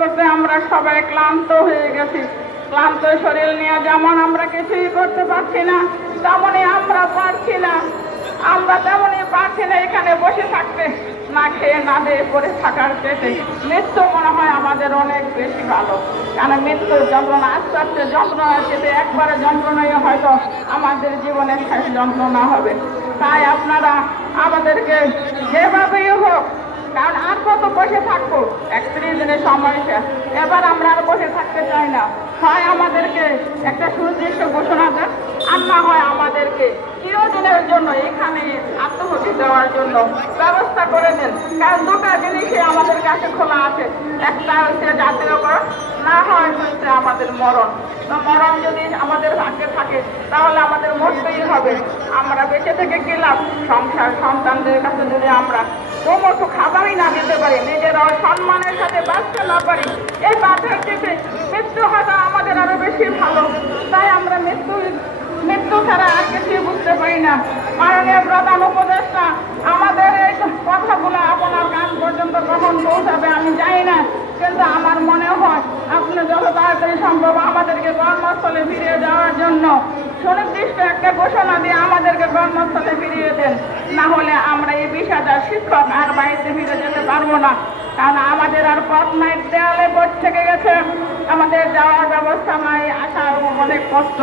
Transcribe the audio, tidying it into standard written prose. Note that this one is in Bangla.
করতে আমরা সবাই ক্লান্ত হয়ে গেছি। ক্লান্ত শরীর নিয়ে যেমন আমরা কিছুই করতে পারছি না, তেমনই আমরা পারছি না। আমরা তেমনই পারছি না এখানে বসে থাকতে, না খেয়ে না দিয়ে পড়ে থাকার পেটে। মৃত্যু মনে হয় আমাদের অনেক বেশি ভালো, কারণ মৃত্যুর যন্ত্রণা আস্তে আস্তে যন্ত্রণা যেতে একবারে যন্ত্রণাই হয়তো আমাদের জীবনের শেষ যন্ত্রণা হবে। তাই আপনারা আমাদেরকে যেভাবেই হোক, কারণ আর কত বসে থাকবো, 31 দিনের সময় শেষ, এবার আমরা আর বসে থাকতে চাই না। হয় আমাদেরকে একটা সুনির্দিষ্ট ঘোষণা দেন, আর না হয় আমাদেরকে চিরদিনের জন্য এখানে আত্মহতি দেওয়ার জন্য ব্যবস্থা করে দেন। কারণ দুটা জিনিসই আমাদের কাছে খোলা আছে, একটা হচ্ছে জাতীয়করণ, না হয় হচ্ছে আমাদের মরণ। তো মরণ যদি আমাদের ভাগ্যে থাকে তাহলে আমাদের মরতেই হবে। আমরা বেঁচে থেকে কি লাভ? সংসার সন্তানদের কাছে যদি আমরা সমস্ত খাবারই না দিতে পারি, নিজেরাও সম্মানের সাথে বাঁচতে না পারি, এই বাঁচার থেকে মৃত্যু হয়তো আমাদের আরো বেশি ভালো। তাই আমরা মৃত্যু ছাড়া আর কিছুই বুঝতে পারি না। মাননীয় প্রধান উপদেষ্টা, আমাদের এই কথাগুলো আপনার কান পর্যন্ত কখন পৌঁছাবে আমি জানি না, কিন্তু আমার মনে হয় আপনি যত তাড়াতাড়ি সম্ভব আমাদেরকে কর্মস্থলে ফিরিয়ে যাওয়ার জন্য সুনির্দিষ্ট একটা ঘোষণা দিয়ে আমাদেরকে কর্মস্থলে ফিরিয়ে দেন। না হলে আমরা এই 20,000 শিক্ষক আর বাড়িতে ফিরে যেতে পারবো না, কারণ আমাদের আর পথ নাই, দেয়ালে পথ থেকে গেছে, আমাদের যাওয়ার ব্যবস্থা নাই, আসা অনেক কষ্ট।